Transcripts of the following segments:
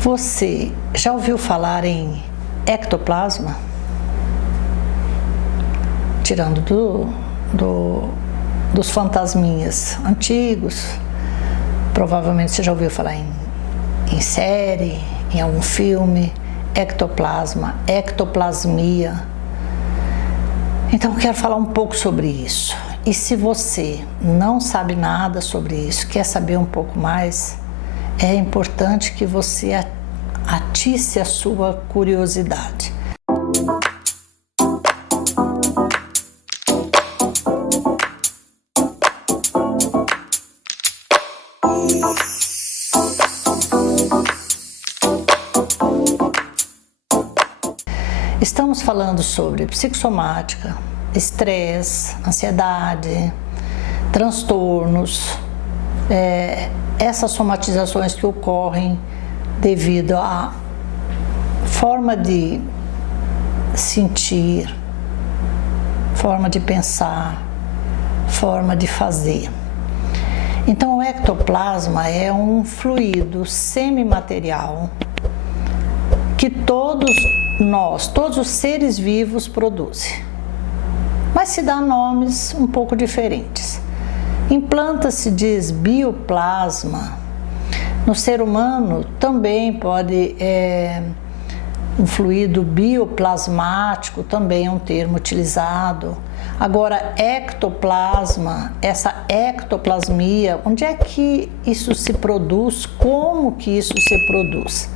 Você já ouviu falar em ectoplasma? Tirando dos fantasminhas antigos, provavelmente você já ouviu falar em série, em algum filme, ectoplasma, ectoplasmia. Então eu quero falar um pouco sobre isso. E se você não sabe nada sobre isso, quer saber um pouco mais, é importante que você atice a sua curiosidade. Estamos falando sobre psicossomática, estresse, ansiedade, transtornos, essas somatizações que ocorrem devido à forma de sentir, forma de pensar, forma de fazer. Então, o ectoplasma é um fluido semimaterial que todos os seres vivos produzem, mas se dá nomes um pouco diferentes. Em planta se diz bioplasma, no ser humano também pode, um fluido bioplasmático também é um termo utilizado. Agora, ectoplasma, essa ectoplasmia, onde é que isso se produz, como que isso se produz?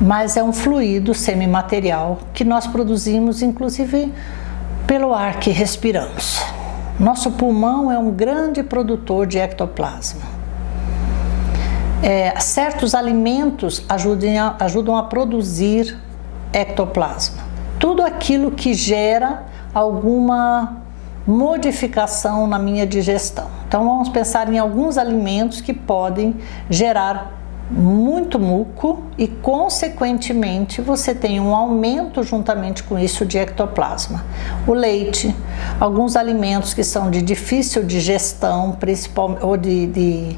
Mas é um fluido semimaterial que nós produzimos, inclusive, pelo ar que respiramos. Nosso pulmão é um grande produtor de ectoplasma. Certos alimentos ajudam a produzir ectoplasma. Tudo aquilo que gera alguma modificação na minha digestão. Então, vamos pensar em alguns alimentos que podem gerar muito muco e, consequentemente, você tem um aumento juntamente com isso de ectoplasma. O leite, alguns alimentos que são de difícil digestão, principalmente, ou de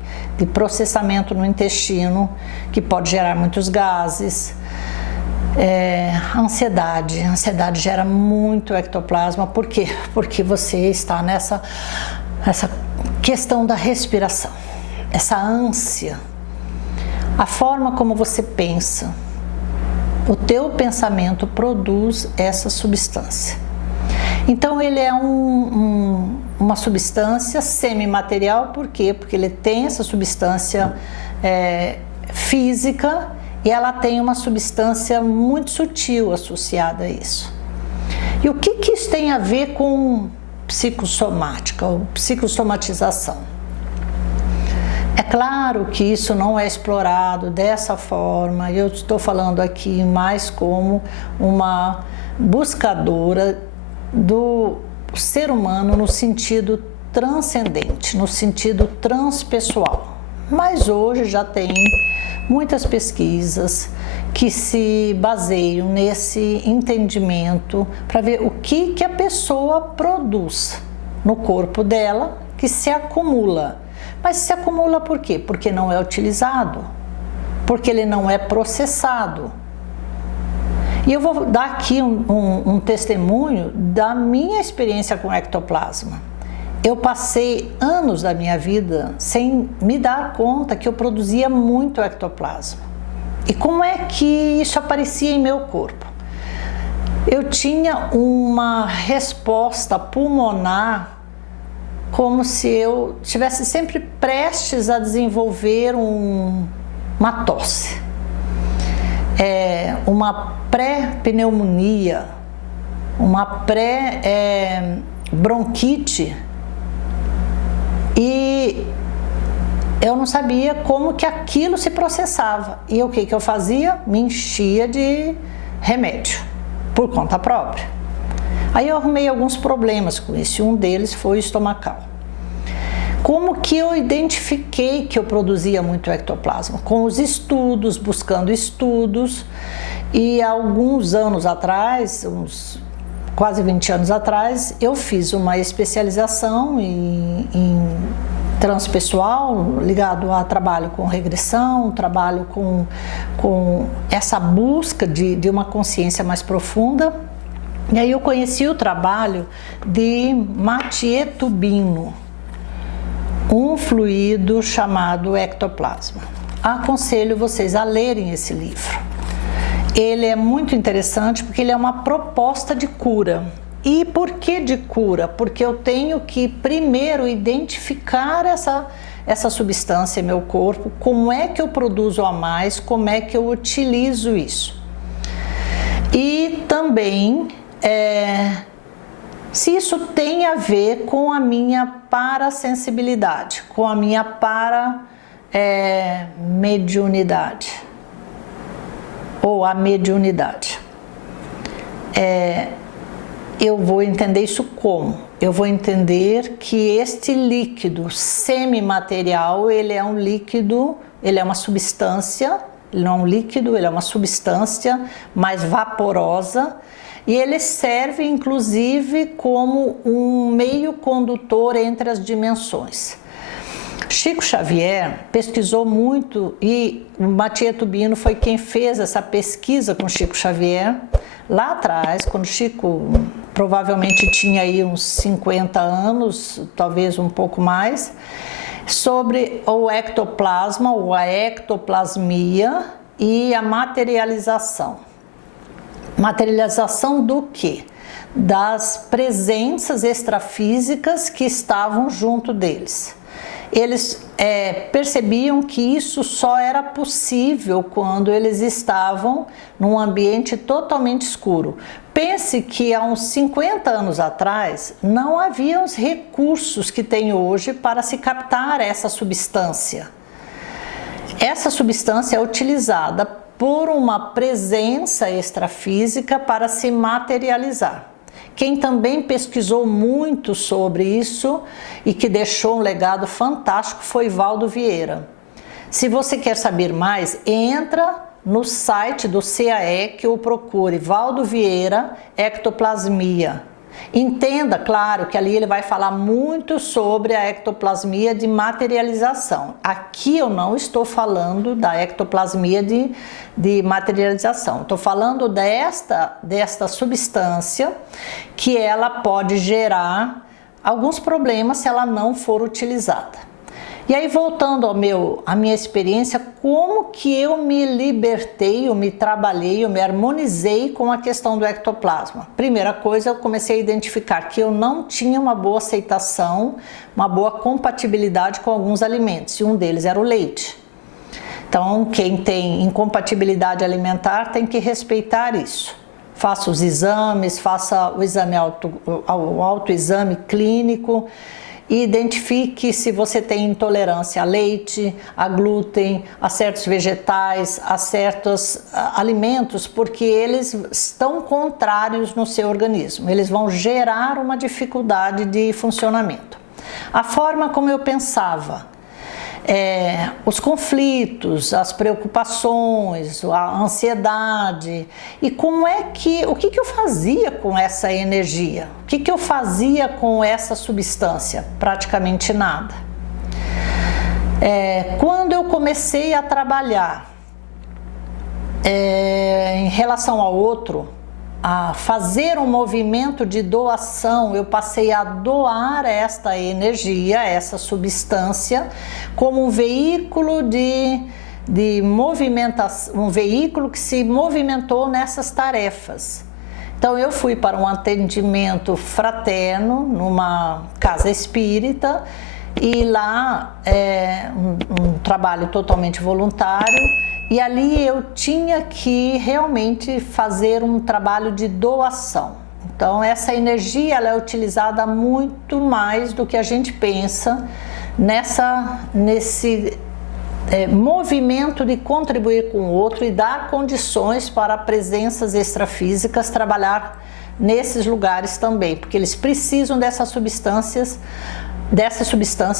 processamento no intestino, que pode gerar muitos gases. Ansiedade gera muito ectoplasma. Por quê? Porque você está nessa questão da respiração, essa ânsia. A forma como você pensa, o teu pensamento produz essa substância. Então ele é uma substância semimaterial, por quê? Porque ele tem essa substância física e ela tem uma substância muito sutil associada a isso. E o que isso tem a ver com psicossomática ou psicossomatização? É claro que isso não é explorado dessa forma, eu estou falando aqui mais como uma buscadora do ser humano no sentido transcendente, no sentido transpessoal. Mas hoje já tem muitas pesquisas que se baseiam nesse entendimento para ver o que a pessoa produz no corpo dela que se acumula. Mas se acumula por quê? Porque não é utilizado, porque ele não é processado. E eu vou dar aqui um testemunho da minha experiência com ectoplasma. Eu passei anos da minha vida sem me dar conta que eu produzia muito ectoplasma. E como é que isso aparecia em meu corpo? Eu tinha uma resposta pulmonar como se eu estivesse sempre prestes a desenvolver uma tosse, uma pré-pneumonia, uma pré-bronquite, e eu não sabia como que aquilo se processava. E o que eu fazia? Me enchia de remédio, por conta própria. Aí eu arrumei alguns problemas com isso, e um deles foi estomacal. Como que eu identifiquei que eu produzia muito ectoplasma? Com os estudos, buscando estudos, e há alguns anos atrás, uns quase 20 anos atrás, eu fiz uma especialização em transpessoal, ligado a trabalho com regressão, trabalho com essa busca de uma consciência mais profunda. E aí eu conheci o trabalho de Mathieu Tubino, um fluido chamado ectoplasma. Aconselho vocês a lerem esse livro. Ele é muito interessante porque ele é uma proposta de cura. E por que de cura? Porque eu tenho que primeiro identificar essa substância em meu corpo, como é que eu produzo a mais, como é que eu utilizo isso. E também se isso tem a ver com a minha parasensibilidade, com a minha mediunidade ou a mediunidade. Eu vou entender isso como? Eu vou entender que este líquido semimaterial, ele é um líquido, ele é uma substância, ele não é um líquido, ele é uma substância mais vaporosa, e ele serve inclusive como um meio condutor entre as dimensões. Chico Xavier pesquisou muito e Mathieu Tubino foi quem fez essa pesquisa com Chico Xavier lá atrás, quando Chico provavelmente tinha aí uns 50 anos, talvez um pouco mais, sobre o ectoplasma ou a ectoplasmia e a materialização. Materialização do quê? Das presenças extrafísicas que estavam junto deles. Eles percebiam que isso só era possível quando eles estavam num ambiente totalmente escuro. Pense que há uns 50 anos atrás não havia os recursos que tem hoje para se captar essa substância. Essa substância é utilizada por uma presença extrafísica para se materializar. Quem também pesquisou muito sobre isso e que deixou um legado fantástico foi Valdo Vieira. Se você quer saber mais, entra no site do CAEC ou procure Valdo Vieira Ectoplasmia. Entenda, claro, que ali ele vai falar muito sobre a ectoplasmia de materialização. Aqui eu não estou falando da ectoplasmia de materialização. Estou falando desta substância que ela pode gerar alguns problemas se ela não for utilizada. E aí, voltando à minha experiência, como que eu me libertei, eu me trabalhei, eu me harmonizei com a questão do ectoplasma? Primeira coisa, eu comecei a identificar que eu não tinha uma boa aceitação, uma boa compatibilidade com alguns alimentos, e um deles era o leite. Então, quem tem incompatibilidade alimentar tem que respeitar isso. Faça os exames, faça o autoexame clínico, e identifique se você tem intolerância a leite, a glúten, a certos vegetais, a certos alimentos, porque eles estão contrários no seu organismo. Eles vão gerar uma dificuldade de funcionamento. A forma como eu pensava, os conflitos, as preocupações, a ansiedade, e o que eu fazia com essa energia? O que eu fazia com essa substância? Praticamente nada. Quando eu comecei a trabalhar em relação ao outro, a fazer um movimento de doação, eu passei a doar esta energia, essa substância, como um veículo de movimentação, um veículo que se movimentou nessas tarefas. Então eu fui para um atendimento fraterno numa casa espírita e lá um trabalho totalmente voluntário. E ali eu tinha que realmente fazer um trabalho de doação. Então essa energia ela é utilizada muito mais do que a gente pensa nesse movimento de contribuir com o outro e dar condições para presenças extrafísicas trabalhar nesses lugares também, porque eles precisam dessa substância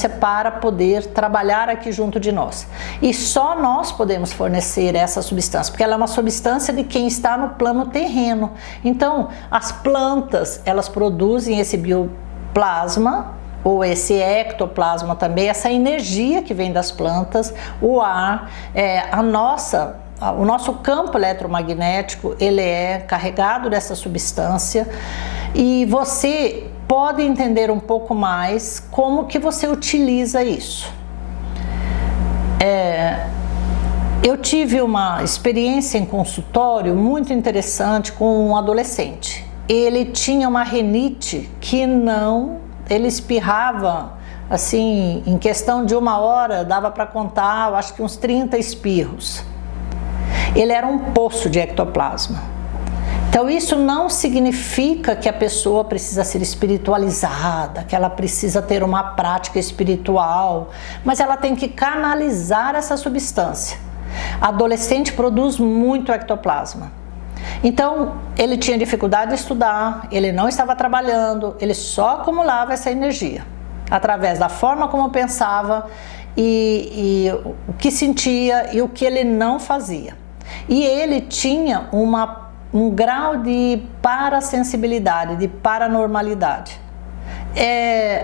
para poder trabalhar aqui junto de nós. E só nós podemos fornecer essa substância, porque ela é uma substância de quem está no plano terreno. Então, as plantas, elas produzem esse bioplasma ou esse ectoplasma também, essa energia que vem das plantas, o ar, o nosso campo eletromagnético, ele é carregado dessa substância, e você pode entender um pouco mais como que você utiliza isso. Eu tive uma experiência em consultório muito interessante com um adolescente. Ele tinha uma rinite que ele espirrava, assim, em questão de 1 hora, dava para contar, eu acho que uns 30 espirros. Ele era um poço de ectoplasma. Então isso não significa que a pessoa precisa ser espiritualizada, que ela precisa ter uma prática espiritual, mas ela tem que canalizar essa substância. Adolescente produz muito ectoplasma. Então, ele tinha dificuldade de estudar, ele não estava trabalhando, ele só acumulava essa energia, através da forma como pensava e o que sentia e o que ele não fazia. E ele tinha um grau de parasensibilidade, de paranormalidade.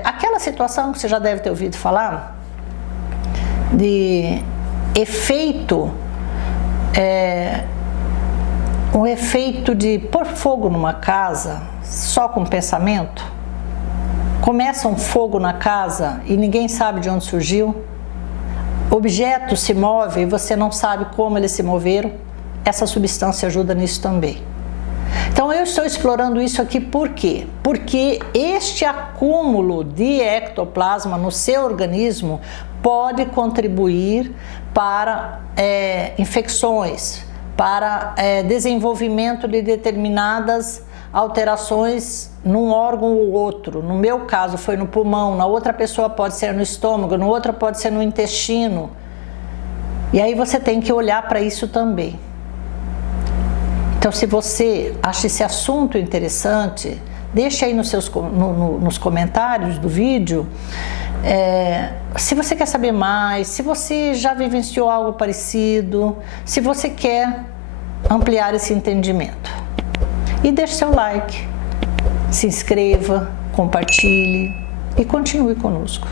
Aquela situação que você já deve ter ouvido falar, de efeito, um efeito de pôr fogo numa casa só com pensamento. Começa um fogo na casa e ninguém sabe de onde surgiu. Objetos se movem e você não sabe como eles se moveram. Essa substância ajuda nisso também. Então eu estou explorando isso aqui por quê? Porque este acúmulo de ectoplasma no seu organismo pode contribuir para infecções, para desenvolvimento de determinadas alterações num órgão ou outro. No meu caso foi no pulmão, na outra pessoa pode ser no estômago, na outra pode ser no intestino. E aí você tem que olhar para isso também. Então, se você acha esse assunto interessante, deixe aí nos comentários do vídeo. Se você quer saber mais, se você já vivenciou algo parecido, se você quer ampliar esse entendimento. E deixe seu like, se inscreva, compartilhe e continue conosco.